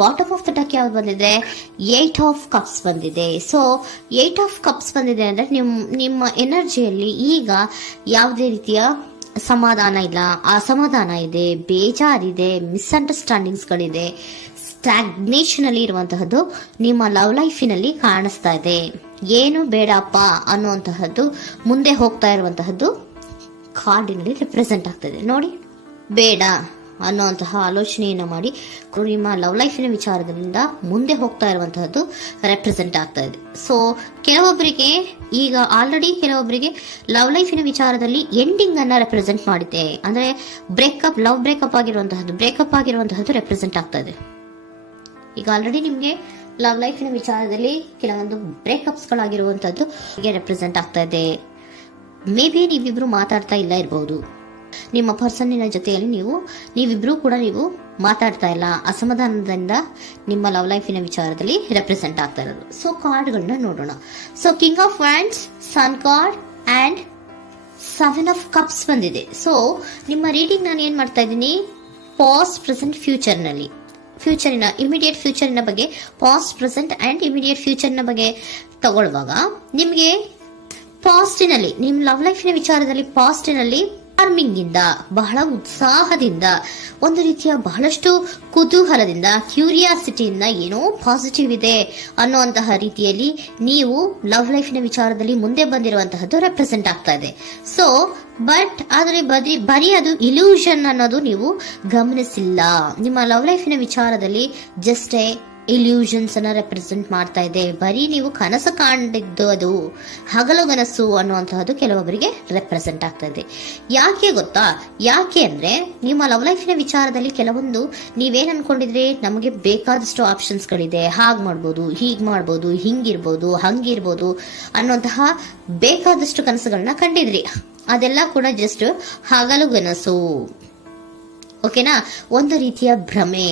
Bottom of the deck ಯಾವ್ದು ಬಂದಿದೆ, 8 of cups ಬಂದಿದೆ. ಸೊ 8 ಆಫ್ ಕಪ್ಸ್ ಬಂದಿದೆ ಅಂದ್ರೆ ನಿಮ್ಮ ಎನರ್ಜಿಯಲ್ಲಿ ಈಗ ಯಾವುದೇ ರೀತಿಯ ಸಮಾಧಾನ ಇಲ್ಲ, ಅಸಮಾಧಾನ ಇದೆ, ಬೇಜಾರಿದೆ, ಮಿಸ್ಅಂಡರ್ಸ್ಟ್ಯಾಂಡಿಂಗ್ಸ್ಗಳಿದೆ, ಸ್ಟಾಗ್ನೇಷನ್ ಅಲ್ಲಿ ಇರುವಂತಹದ್ದು ನಿಮ್ಮ ಲವ್ ಲೈಫಿನಲ್ಲಿ ಕಾಣಿಸ್ತಾ ಇದೆ. ಏನು ಬೇಡಪ್ಪ ಅನ್ನುವಂತಹದ್ದು ಮುಂದೆ ಹೋಗ್ತಾ ಇರುವಂತಹದ್ದು ಕಾರ್ಡಿನಲ್ಲಿ ರೆಪ್ರೆಸೆಂಟ್ ಆಗ್ತದೆ. ನೋಡಿ, ಬೇಡ ಅನ್ನುವಂತಹ ಆಲೋಚನೆಯನ್ನು ಮಾಡಿ ನಿಮ್ಮ ಲವ್ ಲೈಫಿನ ವಿಚಾರದಿಂದ ಮುಂದೆ ಹೋಗ್ತಾ ಇರುವಂತಹದ್ದು ರೆಪ್ರೆಸೆಂಟ್ ಆಗ್ತಾ ಇದೆ. ಸೊ ಕೆಲವೊಬ್ಬರಿಗೆ ಈಗ ಆಲ್ರೆಡಿ ಕೆಲವೊಬ್ಬರಿಗೆ ಲವ್ ಲೈಫಿನ ವಿಚಾರದಲ್ಲಿ ಎಂಡಿಂಗ್ ಅನ್ನ ರೆಪ್ರೆಸೆಂಟ್ ಮಾಡಿದೆ. ಅಂದ್ರೆ ಲವ್ ಬ್ರೇಕಪ್ ಆಗಿರುವಂತಹದ್ದು ರೆಪ್ರೆಸೆಂಟ್ ಆಗ್ತಾ ಇದೆ. ಈಗ ಆಲ್ರೆಡಿ ನಿಮ್ಗೆ ಲವ್ ಲೈಫಿನ ವಿಚಾರದಲ್ಲಿ ಕೆಲವೊಂದು ಬ್ರೇಕಪ್ಸ್ ಗಳಾಗಿರುವಂತದ್ದು ರೆಪ್ರೆಸೆಂಟ್ ಆಗ್ತಾ ಇದೆ. ಮೇ ಬಿ ನೀವಿಬ್ರು ಮಾತಾಡ್ತಾ ಇಲ್ಲ ಇರಬಹುದು, ನಿಮ್ಮ ಪರ್ಸನ್ನಿನ ಜೊತೆಯಲ್ಲಿ ನೀವಿಬ್ರು ಕೂಡ ಮಾತಾಡ್ತಾ ಇಲ್ಲ, ಅಸಮಾಧಾನದಿಂದ ನಿಮ್ಮ ಲವ್ ಲೈಫಿನ ವಿಚಾರದಲ್ಲಿ ರೆಪ್ರೆಸೆಂಟ್ ಆಗ್ತಾ ಇರೋದು. ಸೊ ಕಾರ್ಡ್ಗಳನ್ನ ನೋಡೋಣ. So king of wands, sun card and 7 of cups ಬಂದಿದೆ. ಸೊ ನಿಮ್ಮ ರೀಡಿಂಗ್ ನಾನು ಏನ್ ಮಾಡ್ತಾ ಇದ್ದೀನಿ, ಪಾಸ್ಟ್, ಪ್ರೆಸೆಂಟ್, ಫ್ಯೂಚರಿನ ಇಮಿಡಿಯೇಟ್ ಫ್ಯೂಚರಿನ ಬಗ್ಗೆ, ಪಾಸ್ಟ್, ಪ್ರೆಸೆಂಟ್ ಅಂಡ್ ಇಮಿಡಿಯೇಟ್ ಫ್ಯೂಚರ್ನ ಬಗ್ಗೆ ತಗೊಳ್ಳುವಾಗ ನಿಮಗೆ ಪಾಸ್ಟಿನಲ್ಲಿ, ನಿಮ್ಮ ಲವ್ ಲೈಫಿನ ವಿಚಾರದಲ್ಲಿ ಪಾಸ್ಟಿನಲ್ಲಿ ಚಾರ್ಮಿಂಗ್ ಇಂದ, ಬಹಳ ಉತ್ಸಾಹದಿಂದ, ಒಂದು ರೀತಿಯ ಬಹಳಷ್ಟು ಕುತೂಹಲದಿಂದ, ಕ್ಯೂರಿಯಾಸಿಟಿಯಿಂದ ಏನೋ ಪಾಸಿಟಿವ್ ಇದೆ ಅನ್ನುವಂತಹ ರೀತಿಯಲ್ಲಿ ನೀವು ಲವ್ ಲೈಫಿನ ವಿಚಾರದಲ್ಲಿ ಮುಂದೆ ಬಂದಿರುವಂತಹದ್ದು ರೆಪ್ರೆಸೆಂಟ್ ಆಗ್ತಾ ಇದೆ. ಸೊ ಆದರೆ ಬರೀ ಅದು ಇಲ್ಯೂಷನ್ ಅನ್ನೋದು ನೀವು ಗಮನಿಸಿಲ್ಲ. ನಿಮ್ಮ ಲವ್ ಲೈಫಿನ ವಿಚಾರದಲ್ಲಿ ಜಸ್ಟ್ ಇಲ್ಯೂಷನ್ಸ್ ಅನ್ನ ರೆಪ್ರೆಸೆಂಟ್ ಮಾಡ್ತಾ ಇದೆ. ಬರೀ ನೀವು ಕನಸು ಕಾಣಿದ್ದು ಅದು ಹಗಲುಗನಸು ಅನ್ನುವಂತಹದ್ದು ಕೆಲವೊಬ್ಬರಿಗೆ ರೆಪ್ರೆಸೆಂಟ್ ಆಗ್ತಾ ಇದೆ. ಯಾಕೆ ಗೊತ್ತಾ? ಯಾಕೆ ಅಂದ್ರೆ ನಿಮ್ಮ ಲವ್ ಲೈಫಿನ ವಿಚಾರದಲ್ಲಿ ಕೆಲವೊಂದು ನೀವೇನ್ ಅನ್ಕೊಂಡಿದ್ರೆ, ನಮಗೆ ಬೇಕಾದಷ್ಟು ಆಪ್ಷನ್ಸ್ ಗಳಿದೆ, ಹಾಗ್ ಮಾಡ್ಬೋದು, ಹೀಗ್ ಮಾಡ್ಬೋದು, ಹಿಂಗಿರ್ಬೋದು, ಹಂಗಿರ್ಬೋದು ಅನ್ನುವಂತಹ ಬೇಕಾದಷ್ಟು ಕನಸುಗಳನ್ನ ಕಂಡಿದ್ರಿ. ಅದೆಲ್ಲ ಕೂಡ ಜಸ್ಟ್ ಹಗಲುಗನಸು. ಓಕೆನಾ? ಒಂದು ರೀತಿಯ ಭ್ರಮೆ.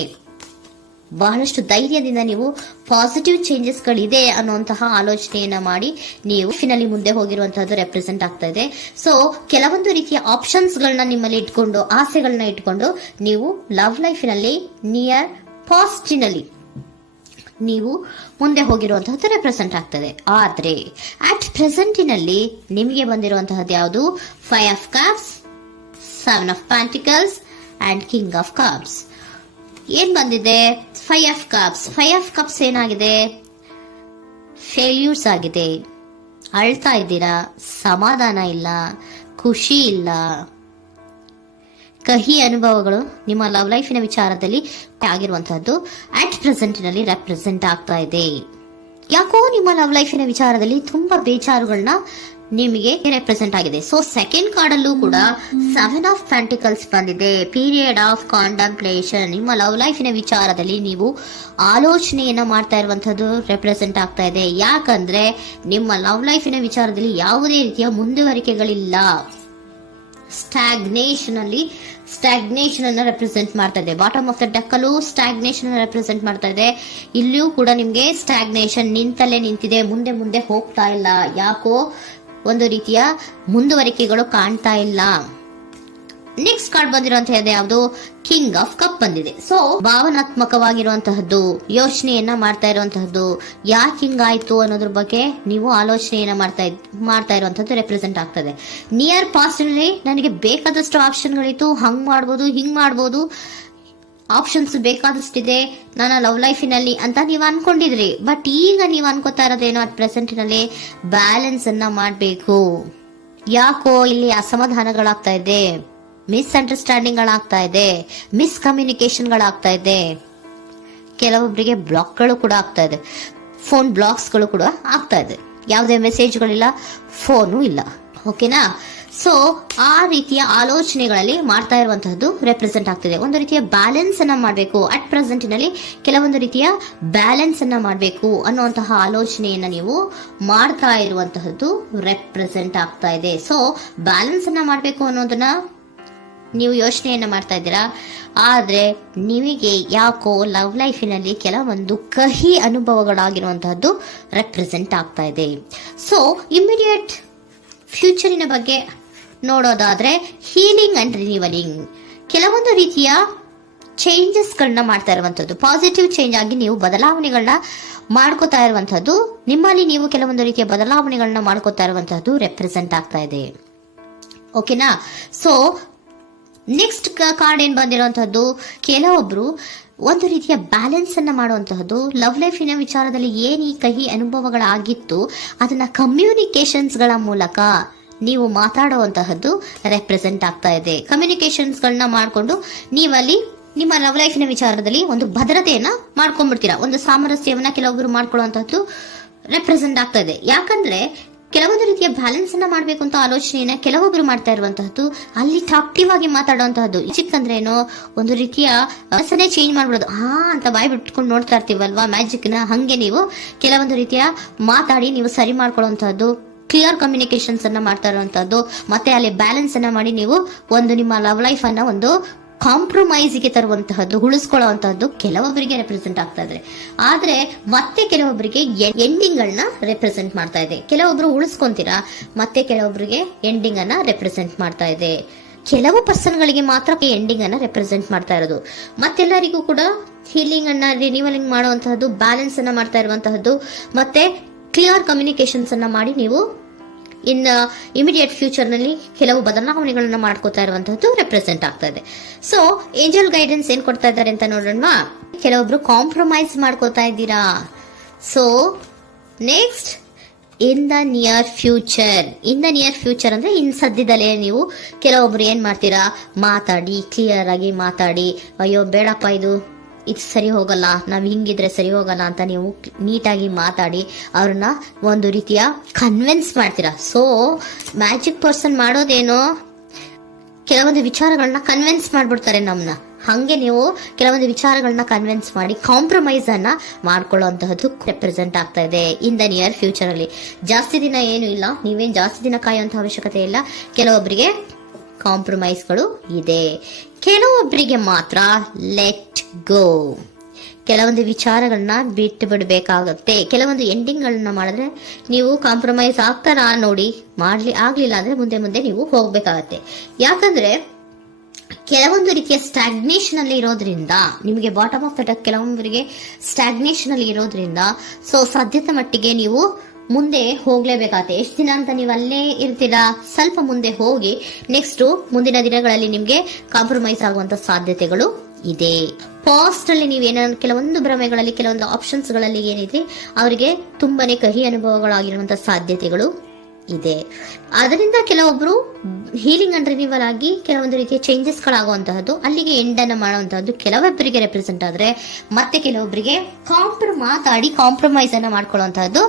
ಬಹಳಷ್ಟು ಧೈರ್ಯದಿಂದ ನೀವು ಪಾಸಿಟಿವ್ ಚೇಂಜಸ್ ಗಳಿದೆ ಅನ್ನುವಂತಹ ಆಲೋಚನೆಯನ್ನ ಮಾಡಿ ನೀವು ಫಿನಲ್ಲಿ ಮುಂದೆ ಹೋಗಿರುವಂತಹದ್ದು ರೆಪ್ರೆಸೆಂಟ್ ಆಗ್ತಾ ಇದೆ. ಸೊ ಕೆಲವೊಂದು ರೀತಿಯ ಆಪ್ಷನ್ಸ್ ಗಳನ್ನ ನಿಮ್ಮಲ್ಲಿ ಇಟ್ಕೊಂಡು, ಆಸೆಗಳನ್ನ ಇಟ್ಕೊಂಡು ನೀವು ಲವ್ ಲೈಫಿನಲ್ಲಿ ನಿಯರ್ ಪಾಸ್ಟಿನಲ್ಲಿ ನೀವು ಮುಂದೆ ಹೋಗಿರುವಂತಹದ್ದು ರೆಪ್ರೆಸೆಂಟ್ ಆಗ್ತದೆ. ಆದ್ರೆ ಅಟ್ ಪ್ರೆಸೆಂಟಿನಲ್ಲಿ ನಿಮಗೆ ಬಂದಿರುವಂತಹದ್ದು ಯಾವುದು? 5 of cups, 7 of pentacles and king of cups. ಏನ್ ಬಂದಿದೆ? 5 ಆಫ್ ಕಪ್ಸ್. 5 ಆಫ್ ಕಪ್ಸ್ ಏನಾಗಿದೆ? ಫೇಲ್ಯೂರ್ಸ್ ಆಗಿದೆ, ಅಳ್ತಾ ಇದ್ದೀರಾ, ಸಮಾಧಾನ ಇಲ್ಲ, ಖುಷಿ ಇಲ್ಲ, ಕಹಿ ಅನುಭವಗಳು ನಿಮ್ಮ ಲವ್ ಲೈಫಿನ ವಿಚಾರದಲ್ಲಿ ಆಗಿರುವಂತಹದ್ದು ಅಟ್ ಪ್ರೆಸೆಂಟಿನಲ್ಲಿ ರೆಪ್ರೆಸೆಂಟ್ ಆಗ್ತಾ ಇದೆ. ಯಾಕೋ ನಿಮ್ಮ ಲವ್ ಲೈಫಿನ ವಿಚಾರದಲ್ಲಿ ತುಂಬಾ ಬೇಜಾರುಗಳನ್ನ ನಿಮಗೆ ರೆಪ್ರೆಸೆಂಟ್ ಆಗಿದೆ. ಸೊ ಸೆಕೆಂಡ್ ಕಾರ್ಡ್ ಅಲ್ಲೂ ಕೂಡ 7 ಆಫ್ ಪ್ಯಾಂಟಿಕಲ್ಸ್ ಬಂದಿದೆ. Period of contemplation. ನಿಮ್ಮ ಲವ್ ಲೈಫಿನ ವಿಚಾರದಲ್ಲಿ ನೀವು ಆಲೋಚನೆಯನ್ನ ಮಾಡ್ತಾ ಇರುವಂತದ್ದು ರೆಪ್ರೆಸೆಂಟ್ ಆಗ್ತಾ ಇದೆ. ಯಾಕಂದ್ರೆ ನಿಮ್ಮ ಲವ್ ಲೈಫಿನ ವಿಚಾರದಲ್ಲಿ ಯಾವುದೇ ರೀತಿಯ ಮುಂದುವರಿಕೆಗಳಿಲ್ಲ. ಸ್ಟಾಗ್ನೇಷನ್ ಅನ್ನ ರೆಪ್ರೆಸೆಂಟ್ ಮಾಡ್ತಾ ಇದೆ. ಬಾಟಮ್ ಆಫ್ ದ ಡೆಕ್ ಅಲ್ಲೂ ಸ್ಟಾಗ್ನೇಷನ್ ಅನ್ನ ರೆಪ್ರೆಸೆಂಟ್ ಮಾಡ್ತಾ ಇದೆ. ಇಲ್ಲಿಯೂ ಕೂಡ ನಿಮ್ಗೆ ಸ್ಟಾಗ್ನೇಷನ್, ನಿಂತಲ್ಲೇ ನಿಂತಿದೆ, ಮುಂದೆ ಹೋಗ್ತಾ ಇಲ್ಲ. ಯಾಕೋ ಒಂದು ರೀತಿಯ ಮುಂದುವರಿಕೆಗಳು ಕಾಣ್ತಾ ಇಲ್ಲ. ನೆಕ್ಸ್ಟ್ ಕಾರ್ಡ್ ಬಂದಿರುವಂತಹದ್ದು ಯಾವುದು? ಕಿಂಗ್ ಆಫ್ ಕಪ್ ಬಂದಿದೆ. ಸೊ ಭಾವನಾತ್ಮಕವಾಗಿರುವಂತಹದ್ದು, ಯೋಚನೆಯನ್ನ ಮಾಡ್ತಾ ಇರುವಂತಹದ್ದು, ಯಾಕೆ ಹಿಂಗಾಯ್ತು ಅನ್ನೋದ್ರ ಬಗ್ಗೆ ನೀವು ಆಲೋಚನೆಯನ್ನ ಮಾಡ್ತಾ ಇರುವಂತಹದ್ದು ರೆಪ್ರೆಸೆಂಟ್ ಆಗ್ತದೆ. ನಿಯರ್ ಪಾಸ್ಟ್ ನಲ್ಲಿ ನನಗೆ ಬೇಕಾದಷ್ಟು ಆಪ್ಷನ್ಗಳಿತ್ತು, ಹಂಗ್ ಮಾಡ್ಬೋದು, ಹಿಂಗ್ ಮಾಡ್ಬೋದು, ಆಪ್ಷನ್ಸ್ ಬೇಕಾದಷ್ಟಿದೆ ನನ್ನ ಲವ್ ಲೈಫಿನಲ್ಲಿ ಅಂತ ನೀವು ಅನ್ಕೊಂಡಿದ್ರಿ. ಬಟ್ ಈಗ ನೀವು ಅನ್ಕೋತಾ ಇರೋದೇನೋ ಅಟ್ ಪ್ರೆಸೆಂಟಿನಲ್ಲಿ ಬ್ಯಾಲೆನ್ಸ್ ಅನ್ನ ಮಾಡಬೇಕು. ಯಾಕೋ ಇಲ್ಲಿ ಅಸಮಾಧಾನಗಳಾಗ್ತಾ ಇದೆ, ಮಿಸ್ಅಂಡರ್ಸ್ಟ್ಯಾಂಡಿಂಗ್ ಗಳಾಗ್ತಾ ಇದೆ, ಮಿಸ್ಕಮ್ಯುನಿಕೇಶನ್ ಗಳಾಗ್ತಾ ಇದೆ. ಕೆಲವೊಬ್ಬರಿಗೆ ಬ್ಲಾಕ್ಗಳು ಕೂಡ ಆಗ್ತಾ ಇದೆ, ಫೋನ್ ಬ್ಲಾಕ್ಸ್ಗಳು ಕೂಡ ಆಗ್ತಾ ಇದೆ. ಯಾವುದೇ ಮೆಸೇಜ್ಗಳಿಲ್ಲ, ಫೋನು ಇಲ್ಲ. ಓಕೆನಾ? ಸೊ ಆ ರೀತಿಯ ಆಲೋಚನೆಗಳಲ್ಲಿ ಮಾಡ್ತಾ ಇರುವಂತಹದ್ದು ರೆಪ್ರೆಸೆಂಟ್ ಆಗ್ತಿದೆ. ಒಂದು ರೀತಿಯ ಬ್ಯಾಲೆನ್ಸ್ ಅನ್ನ ಮಾಡಬೇಕು. ಅಟ್ ಪ್ರೆಸೆಂಟಿನಲ್ಲಿ ಕೆಲವೊಂದು ರೀತಿಯ ಬ್ಯಾಲೆನ್ಸ್ ಅನ್ನ ಮಾಡಬೇಕು ಅನ್ನುವಂತಹ ಆಲೋಚನೆಯನ್ನ ನೀವು ಮಾಡ್ತಾ ಇರುವಂತಹದ್ದು ರೆಪ್ರೆಸೆಂಟ್ ಆಗ್ತಾ ಇದೆ. ಸೊ ಬ್ಯಾಲೆನ್ಸ್ ಅನ್ನ ಮಾಡಬೇಕು ಅನ್ನೋದನ್ನ ನೀವು ಯೋಚನೆಯನ್ನ ಮಾಡ್ತಾ ಇದ್ದೀರಾ. ಆದ್ರೆ ನಿಮಗೆ ಯಾಕೋ ಲವ್ ಲೈಫಿನಲ್ಲಿ ಕೆಲವೊಂದು ಕಹಿ ಅನುಭವಗಳಾಗಿರುವಂತಹದ್ದು ರೆಪ್ರೆಸೆಂಟ್ ಆಗ್ತಾ ಇದೆ. ಸೊ ಇಮಿಡಿಯೇಟ್ ಫ್ಯೂಚರಿನ ಬಗ್ಗೆ ನೋಡೋದಾದ್ರೆ ಹೀಲಿಂಗ್ ಅಂಡ್ ರಿನಿವಲಿಂಗ್, ಕೆಲವೊಂದು ರೀತಿಯ ಚೇಂಜಸ್ ಗಳನ್ನ ಮಾಡ್ತಾ ಇರುವಂತದ್ದು, ಪಾಸಿಟಿವ್ ಚೇಂಜ್ ಆಗಿ ನೀವು ಬದಲಾವಣೆಗಳನ್ನ ಮಾಡ್ಕೋತಾ ಇರುವಂತದ್ದು, ನಿಮ್ಮಲ್ಲಿ ನೀವು ಕೆಲವೊಂದು ರೀತಿಯ ಬದಲಾವಣೆಗಳನ್ನ ಮಾಡ್ಕೋತಾ ಇರುವಂತದ್ದು ರೆಪ್ರೆಸೆಂಟ್ ಆಗ್ತಾ ಇದೆ. ಓಕೆನಾ? ಸೊ ನೆಕ್ಸ್ಟ್ ಕಾರ್ಡ್ ಏನ್ ಬಂದಿರುವಂತದ್ದು, ಕೆಲವೊಬ್ರು ಒಂದು ರೀತಿಯ ಬ್ಯಾಲೆನ್ಸ್ ಅನ್ನ ಮಾಡುವಂತಹದ್ದು, ಲವ್ ಲೈಫಿನ ವಿಚಾರದಲ್ಲಿ ಏನ್ ಈ ಕಹಿ ಅನುಭವಗಳಾಗಿತ್ತು ಅದನ್ನ ಕಮ್ಯುನಿಕೇಶನ್ಸ್ ಗಳ ಮೂಲಕ ನೀವು ಮಾತಾಡುವಂತಹದ್ದು ರೆಪ್ರೆಸೆಂಟ್ ಆಗ್ತಾ ಇದೆ. ಕಮ್ಯುನಿಕೇಶನ್ಸ್ ಗಳನ್ನ ಮಾಡ್ಕೊಂಡು ನೀವಲ್ಲಿ ನಿಮ್ಮ ಲವ್ ಲೈಫಿನ ವಿಚಾರದಲ್ಲಿ ಒಂದು ಭದ್ರತೆಯನ್ನ ಮಾಡ್ಕೊಂಡ್ಬಿಡ್ತೀರಾ, ಒಂದು ಸಾಮರಸ್ಯವನ್ನ ಕೆಲವೊಬ್ರು ಮಾಡ್ಕೊಳ್ಳುವಂತಹದ್ದು ರೆಪ್ರೆಸೆಂಟ್ ಆಗ್ತಾ ಇದೆ. ಯಾಕಂದ್ರೆ ಕೆಲವೊಂದು ರೀತಿಯ ಬ್ಯಾಲೆನ್ಸ್ ಅನ್ನ ಮಾಡ್ಬೇಕು ಅಂತ ಆಲೋಚನೆಯನ್ನ ಕೆಲವೊಬ್ರು ಮಾಡ್ತಾ ಇರುವಂತಹದ್ದು, ಅಲ್ಲಿ ಟಾಕ್ಟಿವ್ ಆಗಿ ಮಾತಾಡುವಂತಹದ್ದು. ಚಿಕ್ಕಂದ್ರೆ ಏನೋ ಒಂದು ರೀತಿಯ ಹೆಸರೇ ಚೇಂಜ್ ಮಾಡ್ಬಿಡೋದು, ಅಂತ ಬಾಯಿ ಬಿಟ್ಕೊಂಡು ನೋಡ್ತಾ ಇರ್ತೀವಲ್ವಾ ಮ್ಯಾಜಿಕ್ ನ, ಹಂಗೆ ನೀವು ಕೆಲವೊಂದು ರೀತಿಯ ಮಾತಾಡಿ ನೀವು ಸರಿ ಮಾಡ್ಕೊಳ್ಳುವಂತಹದ್ದು, ಕ್ಲಿಯರ್ ಕಮ್ಯುನಿಕೇಶನ್ಸ್ ಅನ್ನ ಮಾಡ್ತಾ ಇರುವಂತಹದ್ದು, ಮತ್ತೆ ಅಲ್ಲಿ ಬ್ಯಾಲೆನ್ಸ್ ಅನ್ನ ಮಾಡಿ ನೀವು ಒಂದು ನಿಮ್ಮ ಲವ್ ಲೈಫ್ ಅನ್ನ ಒಂದು ಕಾಂಪ್ರಮೈಸ್ಗೆ ತರುವಂತಹದ್ದು, ಉಳಿಸ್ಕೊಳ್ಳುವಂತಹದ್ದು ಕೆಲವೊಬ್ಬರಿಗೆ ರೆಪ್ರೆಸೆಂಟ್ ಆಗ್ತಾ ಇದೆ. ಆದ್ರೆ ಮತ್ತೆ ಕೆಲವೊಬ್ಬರಿಗೆ ಎಂಡಿಂಗ್ ಗಳನ್ನ ರೆಪ್ರೆಸೆಂಟ್ ಮಾಡ್ತಾ ಇದೆ. ಕೆಲವೊಬ್ರು ಉಳಿಸ್ಕೊಂತೀರಾ, ಮತ್ತೆ ಕೆಲವೊಬ್ಬರಿಗೆ ಎಂಡಿಂಗ್ ಅನ್ನ ರೆಪ್ರೆಸೆಂಟ್ ಮಾಡ್ತಾ ಇದೆ. ಕೆಲವು ಪರ್ಸನ್ ಗಳಿಗೆ ಮಾತ್ರ ಎಂಡಿಂಗ್ ಅನ್ನ ರೆಪ್ರೆಸೆಂಟ್ ಮಾಡ್ತಾ ಇರೋದು, ಮತ್ತೆಲ್ಲರಿಗೂ ಕೂಡ ಹೀಲಿಂಗ್ ಅನ್ನ ರಿನಿವಲಿಂಗ್ ಮಾಡುವಂತಹದ್ದು, ಬ್ಯಾಲೆನ್ಸ್ ಅನ್ನ ಮಾಡ್ತಾ ಇರುವಂತಹದ್ದು, ಮತ್ತೆ ಕ್ಲಿಯರ್ ಕಮ್ಯುನಿಕೇಶನ್ಸ್ ಅನ್ನ ಮಾಡಿ ನೀವು ಇನ್ ಇಮಿಡಿಯೇಟ್ ಫ್ಯೂಚರ್ ನಲ್ಲಿ ಕೆಲವು ಬದಲಾವಣೆಗಳನ್ನ ಮಾಡ್ಕೋತಾ ಇರುವಂತಹದ್ದು ರೆಪ್ರೆಸೆಂಟ್ ಆಗ್ತಾ ಇದೆ. ಸೊ ಏಂಜಲ್ ಗೈಡೆನ್ಸ್ ಏನ್ ಕೊಡ್ತಾ ಇದ್ದಾರೆ ಅಂತ ನೋಡೋಣ. ಕೆಲವೊಬ್ರು ಕಾಂಪ್ರಮೈಸ್ ಮಾಡ್ಕೋತಾ ಇದ್ದೀರಾ. So next, in the near future ಅಂದ್ರೆ ಇನ್ ಸದ್ಯದಲ್ಲೇ ನೀವು ಕೆಲವೊಬ್ರು ಏನ್ ಮಾಡ್ತೀರಾ, ಮಾತಾಡಿ ಕ್ಲಿಯರ್ ಆಗಿ ಮಾತಾಡಿ, ಅಯ್ಯೋ ಬೇಡಪ್ಪ ಇದು ಸರಿ ಹೋಗಲ್ಲ, ನಾವ್ ಹಿಂಗಿದ್ರೆ ಸರಿ ಹೋಗಲ್ಲ ಅಂತ ನೀವು ನೀಟಾಗಿ ಮಾತಾಡಿ ಅವ್ರನ್ನ ಒಂದು ರೀತಿಯ ಕನ್ವಿನ್ಸ್ ಮಾಡ್ತೀರಾ. ಸೊ ಮ್ಯಾಜಿಕ್ ಪರ್ಸನ್ ಮಾಡೋದೇನೋ ಕೆಲವೊಂದು ವಿಚಾರಗಳನ್ನ ಕನ್ವಿನ್ಸ್ ಮಾಡ್ಬಿಡ್ತಾರೆ ನಮ್ನ, ಹಂಗೆ ನೀವು ಕೆಲವೊಂದು ವಿಚಾರಗಳನ್ನ ಕನ್ವಿನ್ಸ್ ಮಾಡಿ ಕಾಂಪ್ರಮೈಸ್ ಅನ್ನ ಮಾಡ್ಕೊಳ್ಳುವಂತಹದ್ದು ರೆಪ್ರೆಸೆಂಟ್ ಆಗ್ತಾ ಇದೆ ಇನ್ ದ ನಿಯರ್ ಫ್ಯೂಚರ್ ಅಲ್ಲಿ. ಜಾಸ್ತಿ ದಿನ ಏನು ಇಲ್ಲ, ನೀವೇನ್ ಜಾಸ್ತಿ ದಿನ ಕಾಯುವಂತ ಅವಶ್ಯಕತೆ ಇಲ್ಲ. ಕೆಲವೊಬ್ಬರಿಗೆ ಕಾಂಪ್ರಮೈಸ್ಗಳು ಇದೆ, ಕೆಲವೊಬ್ಬರಿಗೆ ಮಾತ್ರ ಲೆಟ್ ಗೋ. ಕೆಲವೊಂದು ವಿಚಾರಗಳನ್ನ ಬಿಟ್ಟು ಬಿಡಬೇಕಾಗುತ್ತೆ. ಕೆಲವೊಂದು ಎಂಡಿಂಗ್ ಗಳನ್ನ ಮಾಡಿದ್ರೆ ನೀವು ಕಾಂಪ್ರಮೈಸ್ ಆಗ್ತಾರಾ ನೋಡಿ, ಆಗ್ಲಿಲ್ಲ ಅಂದ್ರೆ ಮುಂದೆ ನೀವು ಹೋಗ್ಬೇಕಾಗತ್ತೆ. ಯಾಕಂದ್ರೆ ಕೆಲವೊಂದು ರೀತಿಯ ಸ್ಟಾಗ್ನೇಷನ್ ಅಲ್ಲಿ ಇರೋದ್ರಿಂದ, ನಿಮಗೆ ಬಾಟಮ್ ಆಫ್ ದ ಡೆಕ್ ಕೆಲವೊಬ್ಬರಿಗೆ ಸ್ಟಾಗ್ನೇಷನ್ ಅಲ್ಲಿ ಇರೋದ್ರಿಂದ, ಸೊ ಸಾಧ್ಯತೆ ಮಟ್ಟಿಗೆ ನೀವು ಮುಂದೆ ಹೋಗ್ಲೇಬೇಕಾಗತ್ತೆ. ಎಷ್ಟು ದಿನ ಅಂತ ನೀವು ಅಲ್ಲೇ ಇರ್ತೀರಾ, ಸ್ವಲ್ಪ ಮುಂದೆ ಹೋಗಿ ನೆಕ್ಸ್ಟ್ ಮುಂದಿನ ದಿನಗಳಲ್ಲಿ ನಿಮ್ಗೆ ಕಾಂಪ್ರಮೈಸ್ ಆಗುವಂತ ಸಾಧ್ಯತೆಗಳು ಇದೆ. ಪಾಸ್ಟ್ ಅಲ್ಲಿ ನೀವೇನ ಕೆಲವೊಂದು ಭ್ರಮೆಗಳಲ್ಲಿ ಕೆಲವೊಂದು ಆಪ್ಷನ್ಸ್ ಗಳಲ್ಲಿ ಏನಿದೆ ಅವರಿಗೆ ತುಂಬಾನೇ ಕಹಿ ಅನುಭವಗಳಾಗಿರುವಂತಹ ಸಾಧ್ಯತೆಗಳು ಇದೆ. ಅದರಿಂದ ಕೆಲವೊಬ್ರು ಹೀಲಿಂಗ್ ಅಂಡ್ ರಿನಿವಲ್ ಆಗಿ ಕೆಲವೊಂದು ರೀತಿಯ ಚೇಂಜಸ್ ಗಳಾಗುವಂತಹದ್ದು, ಅಲ್ಲಿಗೆ ಎಂಡ್ ಅನ್ನ ಮಾಡುವಂತಹದ್ದು ಕೆಲವೊಬ್ಬರಿಗೆ ರೆಪ್ರೆಸೆಂಟ್ ಆದ್ರೆ, ಮತ್ತೆ ಕೆಲವೊಬ್ಬರಿಗೆ ಮಾತಾಡಿ ಕಾಂಪ್ರಮೈಸ್ ಅನ್ನ ಮಾಡ್ಕೊಳ್ಳುವಂತಹದ್ದು